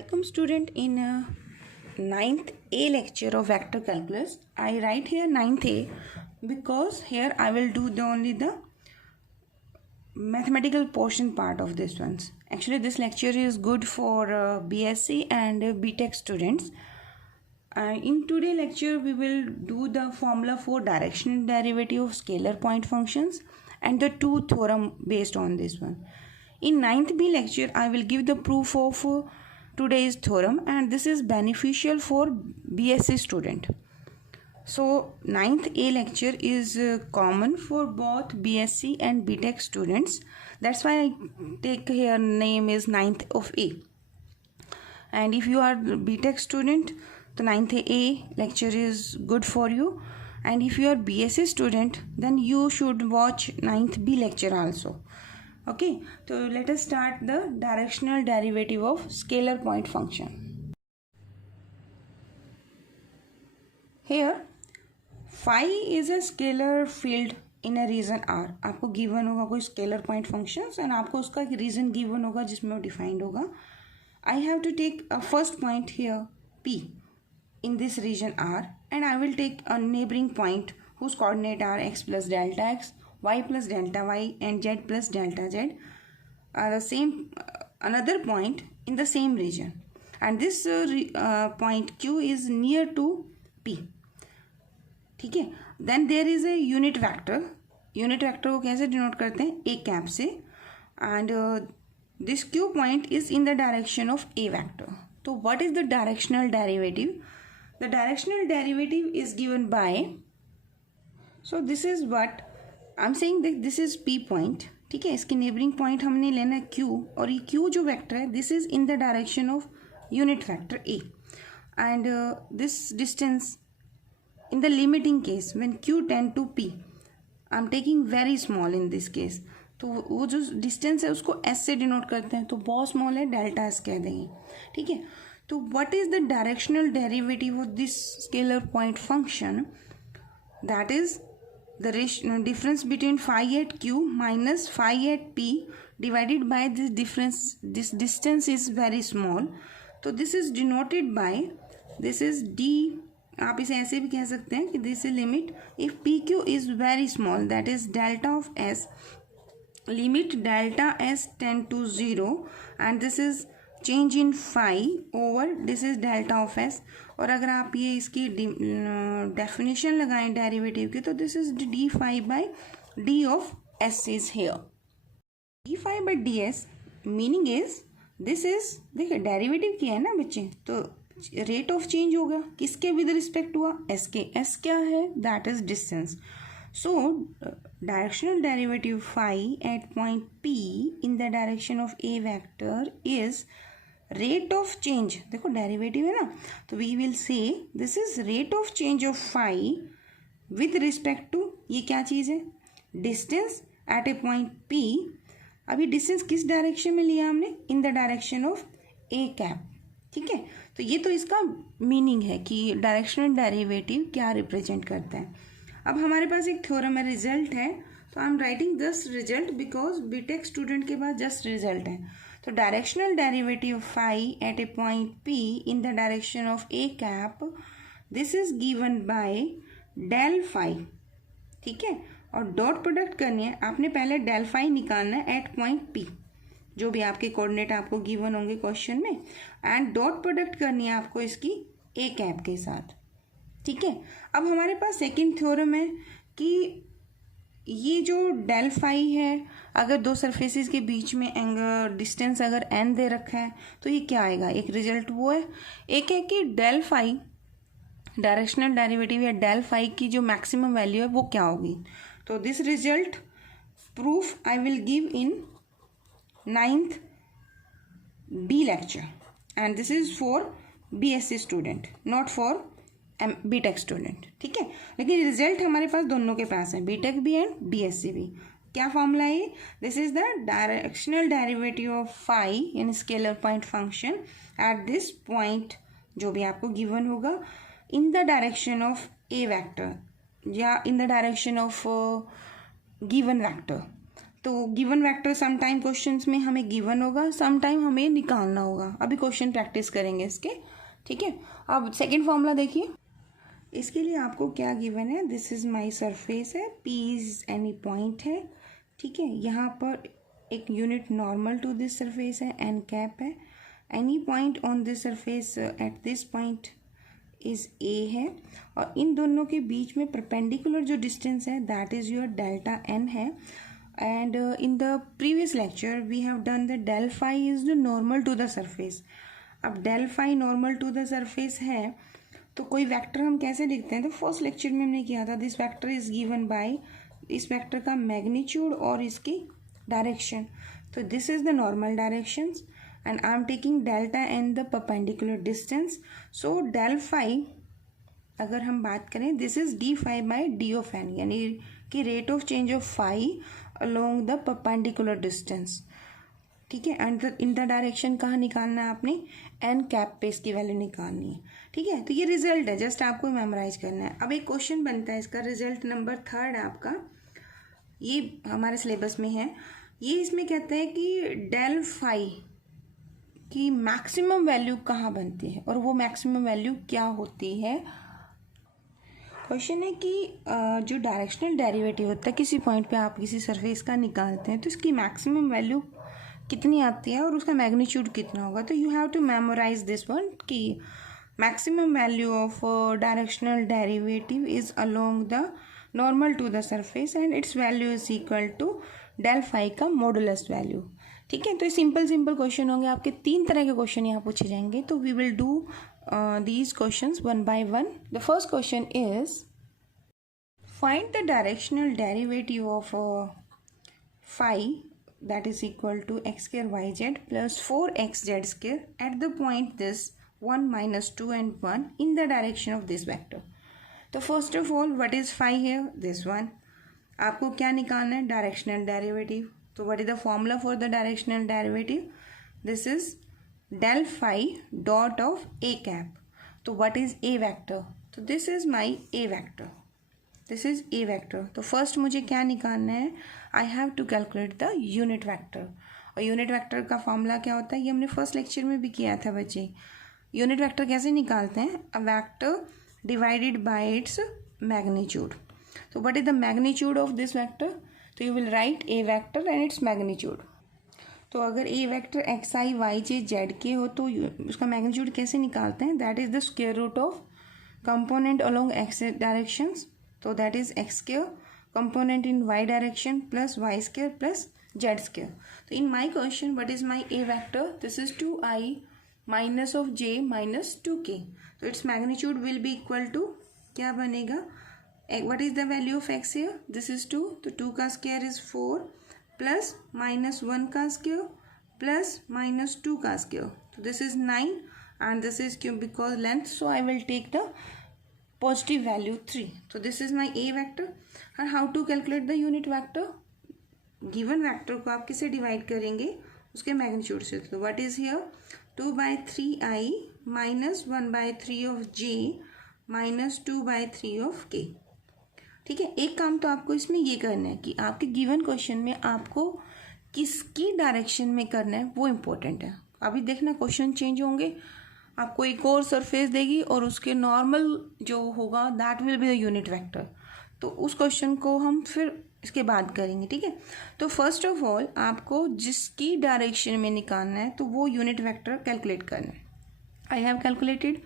Welcome student in ninth A lecture of vector calculus. I write here ninth A because here I will do only the mathematical portion part of this ones. Actually this lecture is good for BSc and BTech students. In today's lecture we will do the formula for directional derivative of scalar point functions and the two theorem based on this one. In ninth B lecture I will give the proof of today's theorem and this is beneficial for BSc student. So ninth A lecture is common for both BSc and BTech students. That's why I take here name is ninth of A. And if you are BTech student, the ninth A lecture is good for you. And if you are BSc student, then you should watch ninth B lecture also. Okay, so let us start the directional derivative of scalar point function. Here phi is a scalar field in a region R. आपको given होगा कोई scalar point functions and आपको उसका एक region given होगा जिसमें वो defined होगा. I have to take a first point here P in this region R and I will take a neighboring point whose coordinate are x plus delta x, y plus delta y and z plus delta z. The same another point in the same region and this point Q is near to P. ठीक है. Then there is a unit vector. Unit vector को कैसे denote करते हैं? A cap से. And this Q point is in the direction of A vector. So what is the directional derivative? The directional derivative is given by, so this is what I'm saying that this is P point. ठीक है. इसके neighboring point हमने लेना है Q और ये Q जो vector है this is in the direction of unit vector A. And this distance in the limiting case when Q tend to P, I'm taking very small in this case. तो वो जो distance है उसको S से denote करते हैं तो बहुत स्मॉल है डेल्टा S कह देंगे. ठीक है. तो what is the directional derivative of this scalar point function? That is the difference between phi at Q minus phi at P divided by this difference. This distance is very small. तो this is denoted by this is D. आप इसे ऐसे भी कह सकते हैं कि this is limit if P Q is very small that is delta of s limit delta s tend to 0 and this is change in phi over this is delta of S. और अगर आप ये इसकी definition लगाएं derivative की तो this is d phi by d of S is here. D phi by d S meaning is this is देखिए derivative किया है ना बच्चे तो रेट ऑफ चेंज होगा किसके विद रिस्पेक्ट हुआ एस के. एस क्या है? That is distance. So directional derivative phi at point P in the direction of A vector is rate of change. देखो डेरिवेटिव है ना तो we will say this is rate of change of phi with respect to ये क्या चीज़ है? Distance at a point P. अभी distance किस डायरेक्शन में लिया हमने? In the direction of A cap. ठीक है. तो ये तो इसका मीनिंग है कि डायरेक्शनल डेरिवेटिव क्या रिप्रेजेंट करता है. अब हमारे पास एक थ्योरम है रिजल्ट है तो I am writing this result because BTech student के पास जस्ट रिजल्ट है. तो directional derivative phi at a point P in the direction of A cap this is given by del phi. ठीक है. और डॉट प्रोडक्ट करनी है. आपने पहले डेल फाई निकालना है एट पॉइंट पी जो भी आपके कोऑर्डिनेट आपको गिवन होंगे क्वेश्चन में एंड डॉट प्रोडक्ट करनी है आपको इसकी ए कैप के साथ. ठीक है. अब हमारे पास सेकंड थ्योरम है कि ये जो डेल फाई है अगर दो सरफेसेस के बीच में एंगल डिस्टेंस अगर एन दे रखा है तो ये क्या आएगा? एक रिजल्ट वो है. एक है कि डेल फाई डायरेक्शनल डेरिवेटिव या डेल फाई की जो मैक्सिमम वैल्यू है वो क्या होगी. तो this result proof I will give in ninth B lecture and this is for BSc student not for BTech student. ठीक है. लेकिन रिजल्ट हमारे पास दोनों के पास है BTech भी एंड BSc भी. क्या फॉर्मूला है? This is the directional derivative of phi in scalar point function at this point जो भी आपको गिवन होगा in the direction of A vector या in the direction of given vector. तो given vector some time questions में हमें given होगा, some time हमें निकालना होगा। अभी क्वेश्चन प्रैक्टिस करेंगे इसके, ठीक है। अब सेकंड फॉर्मूला देखिए, इसके लिए आपको क्या गिवन है, दिस इज माय सरफेस है, पी इज एनी पॉइंट है, ठीक है। यहाँ पर एक unit normal to this surface है, एन कैप है, any point on this surface at this point is a है, और इन दोनों के बीच में परपेंडिकुलर जो डिस्टेंस है that is your delta n है। And in the previous lecture we have done that del phi is the normal to the surface। अब del phi normal to the surface है तो कोई वेक्टर हम कैसे लिखते हैं, तो फर्स्ट लेक्चर में हमने किया था, this vector is given by इस वेक्टर का मैग्नीट्यूड और इसकी डायरेक्शन। तो this is the normal directions and I am taking delta and the perpendicular distance. So del phi अगर हम बात करें, this is d phi by d of n, यानी कि rate of change of phi along the perpendicular distance, ठीक है। And in the direction कहाँ निकालना है आपने, एन कैप पे इसकी वैल्यू निकालनी है, ठीक है। तो ये रिजल्ट है, जस्ट आपको मेमोराइज करना है। अब एक क्वेश्चन बनता है, इसका रिजल्ट नंबर 3 आपका, ये हमारे सिलेबस में है। ये इसमें कहता है कि डेल फाई की मैक्सिमम वैल्यू कहाँ बनती है और वो मैक्सिमम वैल्यू क्या होती है। क्वेश्चन है कि जो डायरेक्शनल डेरिवेटिव होता है किसी पॉइंट पे आप किसी सरफेस का निकालते हैं तो इसकी मैक्सिमम वैल्यू कितनी आती है और उसका मैग्नीट्यूड कितना होगा। तो you have to memorise this one कि maximum value of directional derivative is along the normal to the surface and its value is equal to del phi का मॉडुलस वैल्यू, ठीक है। तो ये सिंपल क्वेश्चन होंगे आपके, 3 तरह के क्वेश्चन यहाँ पूछे जाएंगे। तो we will do these questions one by one. The first question is, find the directional derivative of phi that is equal to x square yz plus 4xz square at the point this 1 minus 2 and 1 in the direction of this vector. So first of all, what is phi here? This one. आपको क्या निकालना है, directional derivative. तो what is the formula for the directional derivative? This is del phi dot of a cap. तो what is a vector? तो this is my a vector. This is a vector. तो first मुझे क्या निकालना है, I have to calculate the unit vector। और unit vector का formula क्या होता है, ये हमने फर्स्ट लेक्चर में भी किया था बच्चे। यूनिट वेक्टर कैसे निकालते हैं, a vector divided by its magnitude. तो what is the magnitude of this vector? तो you will write a vector and its magnitude। तो अगर A vector x i y j z के हो तो उसका मैग्नीट्यूड कैसे निकालते हैं, that is the square root of component along x directions. तो that is x square component in y direction plus y square plus z square. तो in my question what is my A vector, this is 2i minus of j minus 2k। तो its magnitude will be equal to क्या बनेगा, what is the value of x here, this is 2, तो 2 का square is 4 plus minus 1 का square plus minus 2 का square. तो this is 9 and this is क्यों, because length, so I will take the positive value 3। तो this is my A vector. And how to calculate the unit vector, given vector को आप किसे divide करेंगे, उसके magnitude से। तो what is here, 2/3i minus 1/3 of j minus 2/3 of k, ठीक है। एक काम तो आपको इसमें ये करना है कि आपके गिवन क्वेश्चन में आपको किसकी डायरेक्शन में करना है वो इम्पोर्टेंट है। अभी देखना क्वेश्चन चेंज होंगे, आपको एक और सरफेस देगी और उसके नॉर्मल जो होगा that will be the unit vector. तो उस क्वेश्चन को हम फिर इसके बाद करेंगे, ठीक है। तो फर्स्ट ऑफ ऑल आपको जिसकी डायरेक्शन में निकालना है तो वो यूनिट वेक्टर कैलकुलेट करना है। I have calculated.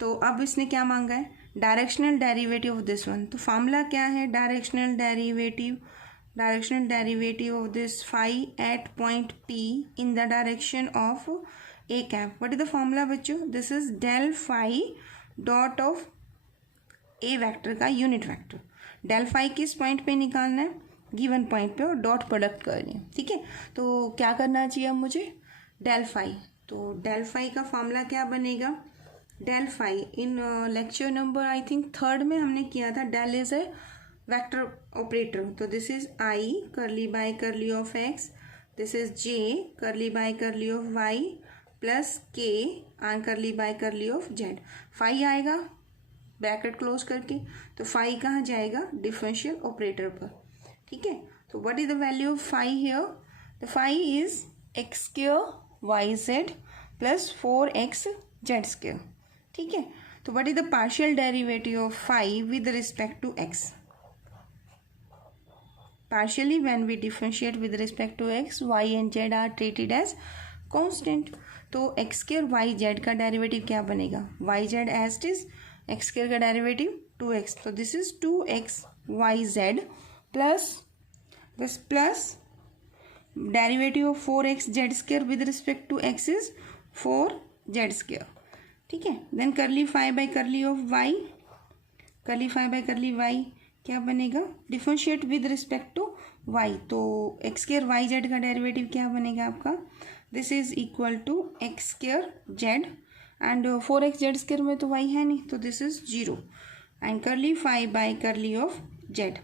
तो अब इसने क्या मांगा है, directional derivative of this one. तो फॉर्मूला क्या है, directional derivative of this phi at point P in the direction of A cap. What is the formula बच्चों, this is del phi dot of A vector का unit vector. Del phi किस point पे निकालना है, given point पे, और dot product करनी है, ठीक है। तो क्या करना चाहिए अब मुझे, डेल फाई। तो डेल फाई का फॉर्मूला क्या बनेगा, del phi in lecture number I think 3rd में हमने किया था, del is a vector operator. तो this is i curly by curly of x, this is j curly by curly of y plus k and curly by curly of z. Phi आएगा bracket close करके, तो phi कहाँ जाएगा, differential operator पर, ठीक है। तो what is the value of phi here? The phi is x square y z plus 4x z square. ठीक है. तो what is the partial derivative of phi with respect to x? Partially, when we differentiate with respect to x, y and z are treated as constant. तो x square y z का derivative क्या बनेगा? Y z as it is, x square का derivative 2x. तो this is 2x y z plus this plus derivative of 4x z square with respect to x is 4z square. ठीक है. Then curly phi by curly of y, curly phi by curly y क्या बनेगा? Differentiate with respect to y. तो x square y z का derivative क्या बनेगा आपका? This is equal to x square z and 4x z square में तो y है नहीं, तो this is 0 and curly phi by curly of z.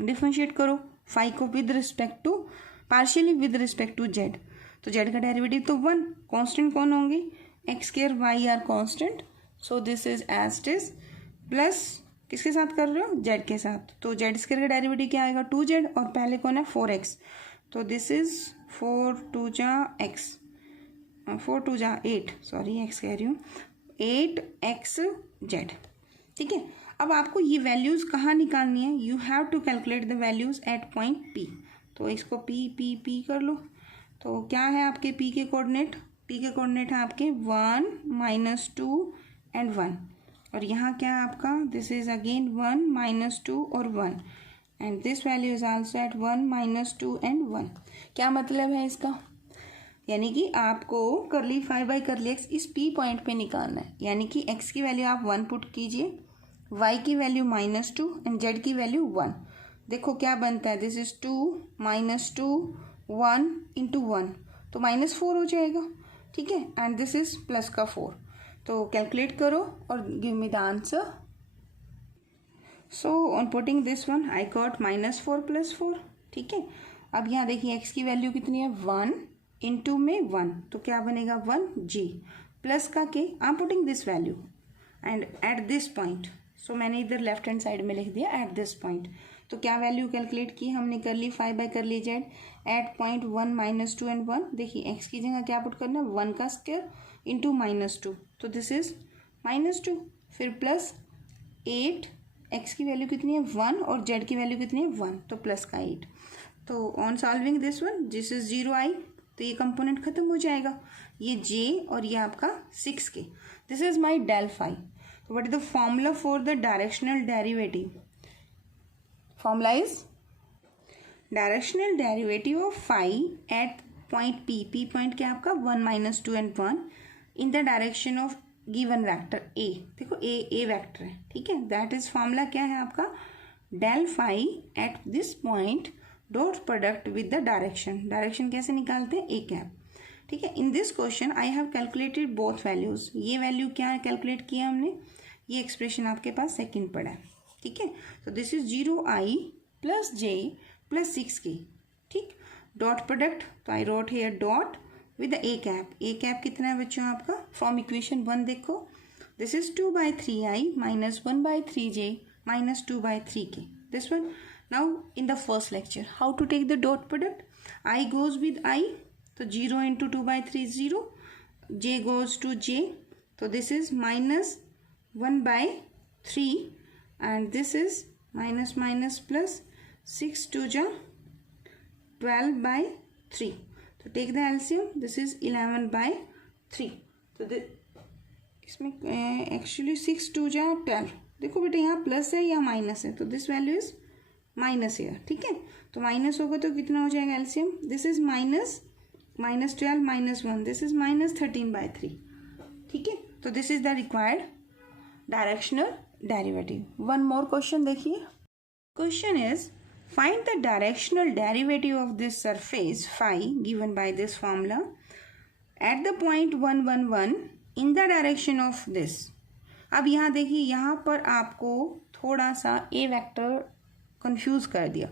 Differentiate करो फाई को with respect to, partially with respect to z. तो z का derivative तो 1, कॉन्स्टेंट कौन होंगे? X square y are constant. So this is as it is plus किसके साथ कर रहे हो? जेड के साथ. तो जेड स्क्वायर का डेरिवेटिव क्या आएगा? 2z और पहले कौन है? 4x. तो दिस इज 4 2 जा x, 4 2 जा 8, सॉरी x कह रही हूँ, 8x जेड. ठीक है. अब आपको ये वैल्यूज कहाँ निकालनी है? You have to calculate the values at point P. तो इसको P कर लो. तो क्या है आपके P के कोऑर्डिनेट? P के कोऑर्डिनेट है आपके 1 -2 एंड 1. और यहाँ क्या है आपका? दिस इज अगेन 1 -2 और 1 and this value is also at 1 -2 and 1. क्या मतलब है इसका? यानी कि आपको करली फाई बाई करली एक्स इस P पॉइंट पे निकालना है. यानी कि x की वैल्यू आप 1 पुट कीजिए, y की वैल्यू -2 एंड z की वैल्यू 1. देखो क्या बनता है? दिस इज 2 -2 1 इंटू 1, तो -4 हो जाएगा. ठीक है. एंड दिस इज प्लस का 4. तो कैलकुलेट करो और give me the answer. So on putting this one I got -4 + 4. ठीक है. अब यहाँ देखिए x की वैल्यू कितनी है? 1 इंटू में 1, तो क्या बनेगा? 1g प्लस का के. I am putting this value and at this point. So मैंने इधर लेफ्ट हैंड साइड में लिख दिया एट दिस पॉइंट. तो क्या वैल्यू कैलकुलेट की हमने? Curly phi by curly z at point 1 -2 and 1. देखिए x की जगह क्या पुट करना है? 1 का स्क्वायर इंटू -2, तो दिस इज -2. फिर प्लस 8, x की वैल्यू कितनी है? 1 और z की वैल्यू कितनी है? 1, तो प्लस का 8. तो on solving this one, this is 0i, तो ये कंपोनेंट खत्म हो जाएगा. ये j और ये आपका 6k. This is my del phi. तो what is the formula for the directional derivative? Formula is directional derivative of phi at point P point क्या आपका? 1 -2 and 1 in the direction of given vector A. देखो ए vector है. ठीक है. That is formula क्या है आपका? Del phi at this point dot product with the direction. Direction कैसे निकालते हैं? A cap. ठीक है. In this question I have calculated both values. ये वैल्यू क्या है कैलकुलेट किया हमने? ये एक्सप्रेशन आपके पास सेकेंड पड़ा है. ठीक है. तो this is 0i plus j plus 6k. ठीक. डॉट प्रोडक्ट, तो I wrote here dot with a cap. A cap कितना है बच्चों आपका? फ्रॉम इक्वेशन 1 देखो, this is 2/3i - 1/3j - 2/3k. This one. Now in the first lecture how to take the dot product? i goes with i, तो 0 into 2/3 0, j goes to j, तो this is -1/3 and this is minus plus 6 2 जा 12/3. तो take the LCM, this is 11/3. तो इसमें actually 6 2 जा 12. देखो बेटा यहाँ प्लस है या माइनस है, तो दिस वैल्यू इज माइनस है. ठीक है. तो माइनस होगा तो कितना हो जाएगा LCM? This is -12 -1, this is -13/3. ठीक है. तो this is the required directional derivative. One more question देखिए. Question is find the directional derivative of this surface phi given by this formula at the point 1 1 1 in the direction of this. अब यहाँ देखिए, यहाँ पर आपको थोड़ा सा a vector confuse कर दिया.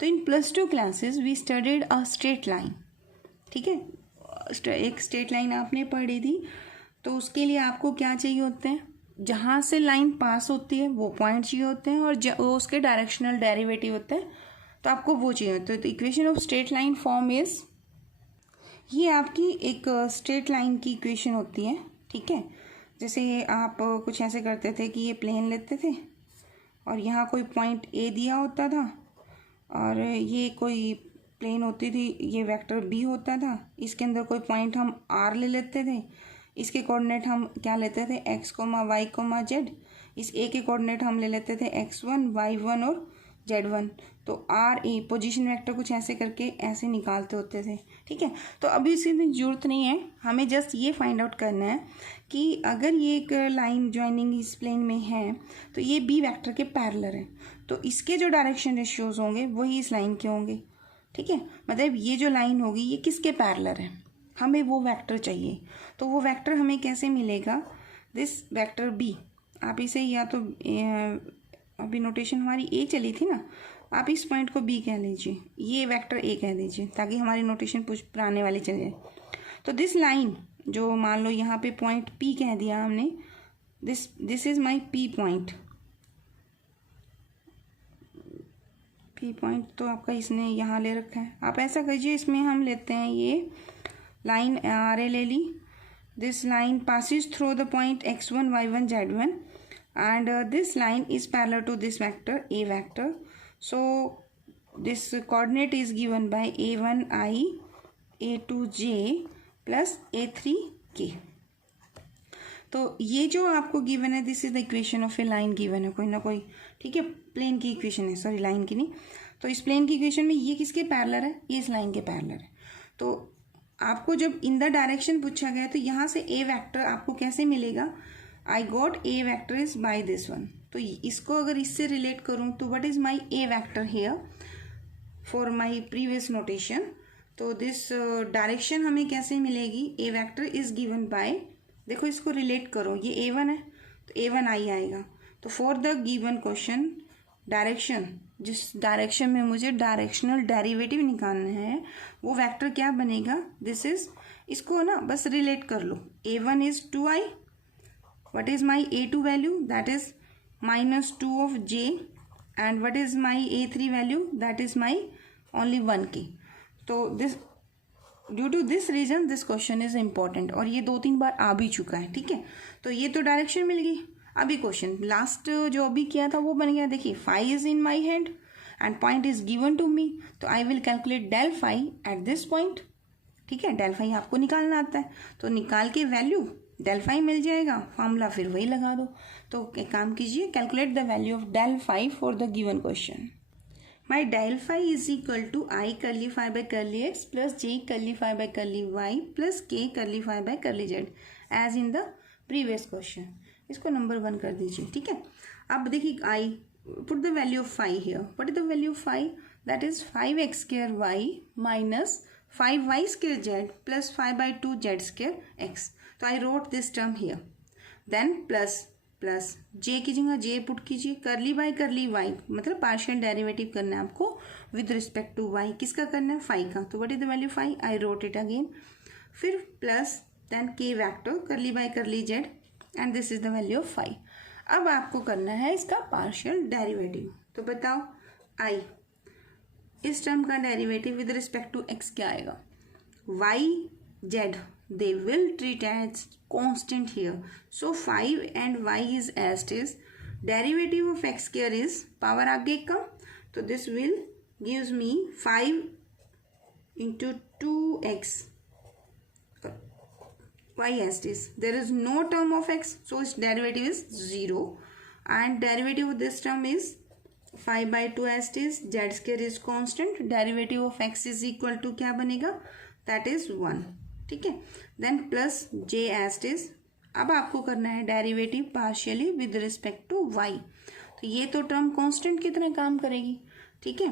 तो in +2 classes we studied a straight line. ठीक है. एक स्ट्रेट लाइन आपने पढ़ी थी. तो उसके लिए आपको क्या चाहिए होते हैं? जहाँ से लाइन पास होती है वो पॉइंट चाहिए होते हैं और उसके डायरेक्शनल डेरिवेटिव होते हैं तो आपको वो चाहिए। तो equation of straight line form is, ये आपकी एक स्ट्रेट लाइन की इक्वेशन होती है, ठीक है। जैसे आप कुछ ऐसे करते थे कि ये प्लेन लेते थे और यहाँ कोई पॉइंट ए दिया होता था और ये कोई प्लेन होती थी, ये वेक्टर बी होता था, इसके अंदर कोई पॉइंट हम आर ले लेते थे, इसके कोऑर्डिनेट हम क्या लेते थे x comma y comma z, इस ए के कोऑर्डिनेट हम ले लेते थे x1 y1 और z1। तो आर ए पोजीशन वेक्टर कुछ ऐसे करके ऐसे निकालते होते थे, ठीक है। तो अभी इसकी जरूरत नहीं है, हमें जस्ट ये फाइंड आउट करना है कि अगर ये एक लाइन ज्वाइनिंग इस प्लेन में है तो ये बी वेक्टर के पैरेलल है, तो इसके जो डायरेक्शन रेशियोज होंगे वही इस लाइन के होंगे, ठीक है। मतलब ये जो लाइन होगी ये किसके पैरेलल है, हमें वो वेक्टर चाहिए। तो वो वेक्टर हमें कैसे मिलेगा, दिस वेक्टर बी, आप इसे या तो अभी नोटेशन हमारी ए चली थी ना, आप इस पॉइंट को बी कह लीजिए, ये वेक्टर ए कह दीजिए ताकि हमारी नोटेशन कुछ पुराने वाली चल जाए। तो दिस लाइन जो मान लो यहाँ पे पॉइंट पी कह दिया हमने, this is my P point, P point तो आपका इसने यहाँ ले रखा है। आप ऐसा कीजिए, इसमें हम लेते हैं ये लाइन आर ए ले ली, this line passes through the point x1 y1 z1 and this line is parallel to this vector a vector, so this coordinate is given by a1 I a2 j plus a3 k। तो ये जो आपको given है this is the equation of A line given है कोई ना कोई, ठीक है। प्लेन की इक्वेशन है, सॉरी लाइन की नहीं। तो इस प्लेन की इक्वेशन में ये किसके पैरेलल है, ये इस लाइन के पैरेलल है। तो आपको जब इन द डायरेक्शन पूछा गया तो यहाँ से ए वेक्टर आपको कैसे मिलेगा, I got a vector is by this one. तो इसको अगर इससे रिलेट करूँ तो what is my A vector here for my previous notation. तो दिस डायरेक्शन हमें कैसे मिलेगी, ए वेक्टर इज गिवन बाय, देखो इसको रिलेट करो, ये ए वन है तो ए वन आई आएगा। तो for the given question direction, जिस डायरेक्शन में मुझे डायरेक्शनल डेरिवेटिव निकालना है वो वेक्टर क्या बनेगा, दिस इज, इसको ना बस रिलेट कर लो, a one is 2i, what is my a2 value, that is -2 of j, and what is my a3 value, that is my only 1k। तो this due to this reason this question is important, और ये 2-3 बार आ भी चुका है, ठीक है। तो ये तो डायरेक्शन मिल गई। अभी क्वेश्चन लास्ट जो अभी किया था वो बन गया, देखिए phi is in my hand and point is given to me, तो I will calculate del phi at this point, ठीक है। डेल फाई आपको निकालना आता है तो निकाल के वैल्यू डेल फाई मिल जाएगा, फॉर्मूला फिर वही लगा दो। तो एक काम कीजिए, calculate the value of del phi for the given question. My del phi is equal to i curly phi by curly x plus j curly phi by curly y plus k curly phi by curly z as in the previous question. इसको number 1 कर दीजिए, ठीक है। अब देखिए I put the value of phi here, what is the value of phi, that is 5x square y minus 5y square z plus 5/2 z square x. तो I wrote this term here, then plus plus j की जगह जे put कीजिए, करली by curly Y, मतलब partial derivative करना है आपको with respect to Y, किसका करना है, फाई का। तो what is the value phi, I wrote it again, फिर plus then k vector curly by curly z and this is the value of phi. अब आपको करना है इसका पार्शियल डेरिवेटिव। तो बताओ आई, इस टर्म का derivative with respect to x क्या आएगा, y z they will treat as constant here, so 5 and y is as it is, derivative of x square is power आगे कम, तो this will gives me 5 into 2x y as it is, there is no term of x so its derivative is 0 and derivative of this term is 5/2 as it is, z square is constant, derivative of x is equal to क्या बनेगा, that is 1, ठीक है। Then plus j as is, अब आपको करना है derivative partially with respect to y, तो ये तो टर्म कांस्टेंट की तरह काम करेगी, ठीक है।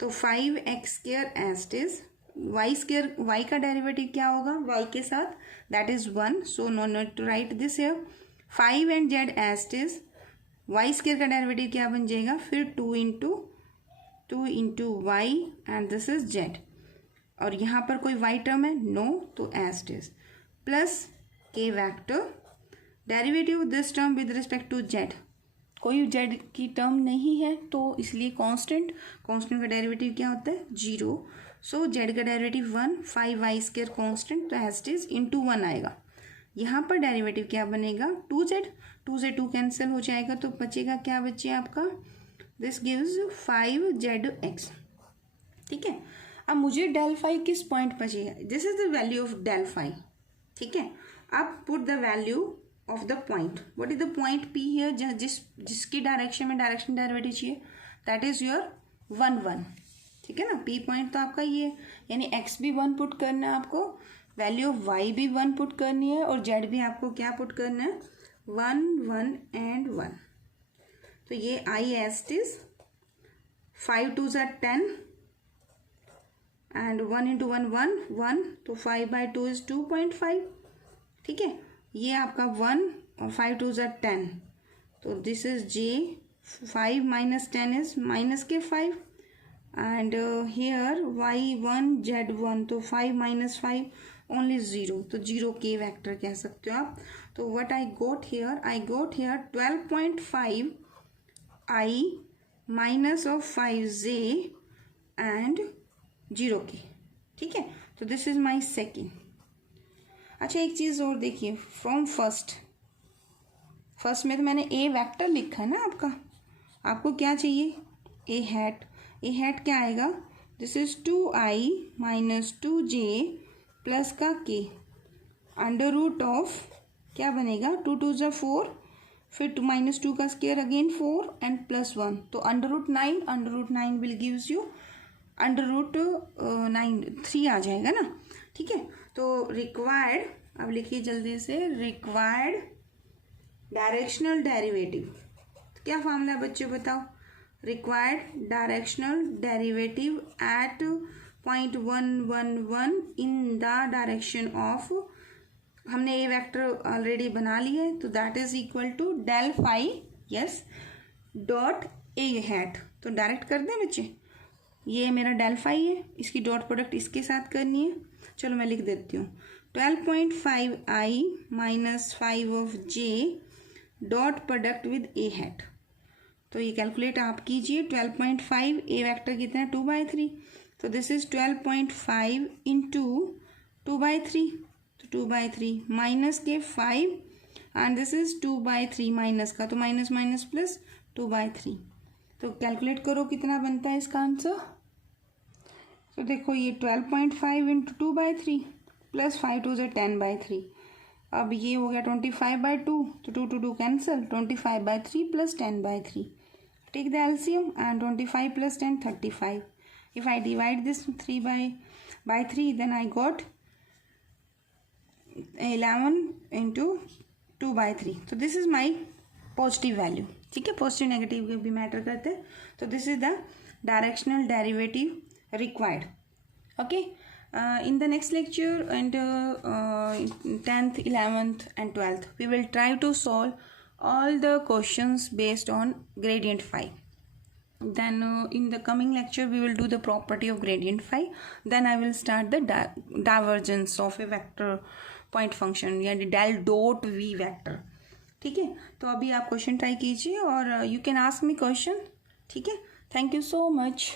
तो 5x square as is, y square y का डेरिवेटिव क्या होगा वाई के साथ, that is 1, so no not to write this here. 5 and z as is, y square का डेरिवेटिव क्या बन जाएगा, फिर 2 into y and this is z, और यहाँ पर कोई वाई टर्म है नो, तो as it is, plus k vector derivative this term with respect to z, कोई जेड की टर्म नहीं है तो इसलिए कांस्टेंट का डेरिवेटिव क्या होता है 0. सो जेड का डेरिवेटिव 1, 5y² कांस्टेंट तो एज इट इज इंटू 1 आएगा. यहाँ पर डेरिवेटिव क्या बनेगा 2z, 2 से 2 कैंसिल हो जाएगा तो बचेगा क्या बचे आपका दिस गिव्स 5zx. ठीक है. अब मुझे डेल फाई किस पॉइंट पर चाहिए. This is the value of del phi. ठीक है. अब put the value of the point. What is the point P here जिसकी डायरेक्शन में डायरेक्शन डेरिवेटिव चाहिए दैट इज योर 1 1. ठीक है ना. P पॉइंट तो आपका ये है यानी x भी 1 पुट करना है आपको, वैल्यू ऑफ y भी 1 पुट करनी है और z भी आपको क्या पुट करना है 1 1 एंड 1. तो ये I as it is 5 2 10 and 1 into 1 1 1 तो 5/2 इज 2.5. ठीक है. ये आपका 1 और 5 2 10 तो this is j. 5 minus 10 is minus के 5 एंड हियर y1 z1 तो 5 माइनस 5 ओनली 0 तो 0 के वेक्टर कह सकते हो आप. तो what I got here 12.5 i minus of 5j and 0 k. ठीक है. तो दिस इज माई सेकेंड. अच्छा एक चीज़ और देखिए फ्रॉम फर्स्ट में तो मैंने ए वेक्टर लिखा है ना आपका. आपको क्या चाहिए ए हैट क्या आएगा this is 2i minus 2j plus का k अंडर रूट ऑफ क्या बनेगा 2 2 ज़ा 4 फिर माइनस 2 का स्क्वायर अगेन 4 एंड प्लस 1 तो under root 9 will gives you under root 3 आ जाएगा ना. ठीक है. तो रिक्वायर्ड अब लिखिए जल्दी से रिक्वायर्ड डायरेक्शनल डेरिवेटिव. क्या फॉर्मूला है बच्चों बताओ. Required directional derivative at point 1 in the direction of हमने ए वेक्टर ऑलरेडी बना लिया है तो that is equal to del phi yes dot a hat. तो डायरेक्ट कर दें बच्चे. ये मेरा डेल फाई है इसकी डॉट प्रोडक्ट इसके साथ करनी है. चलो मैं लिख देती हूँ 12.5 i minus 5 of j dot product with A hat. तो ये कैलकुलेट आप कीजिए 12.5 ए वेक्टर कितना है 2/3 तो दिस इज 12.5 इंटू 2/3 तो 2/3 माइनस के 5 एंड दिस इज 2/3 माइनस का तो माइनस माइनस प्लस 2/3. तो कैलकुलेट करो कितना बनता है इसका आंसर. तो देखो ये 12.5 इंटू 2/3 प्लस 5 2 ज़ा 10/3. अब ये हो गया 25/2 तो 2 2 2 cancel 25/3 plus 10/3. Take the LCM and 25 plus 10 35. If I divide this 3/3 then I got 11 into 2/3. तो this is my positive value. ठीक है. पॉजिटिव नेगेटिव भी मैटर करते हैं. तो this is the directional derivative required. Okay. In the next lecture and 10th 11th and 12th we will try to solve all the questions based on gradient phi. Then in the coming lecture we will do the property of gradient phi. Then I will start the divergence of a vector point function या del dot v vector. ठीक है. तो अभी आप question try कीजिए और you can ask me question. ठीक है. Thank you so much.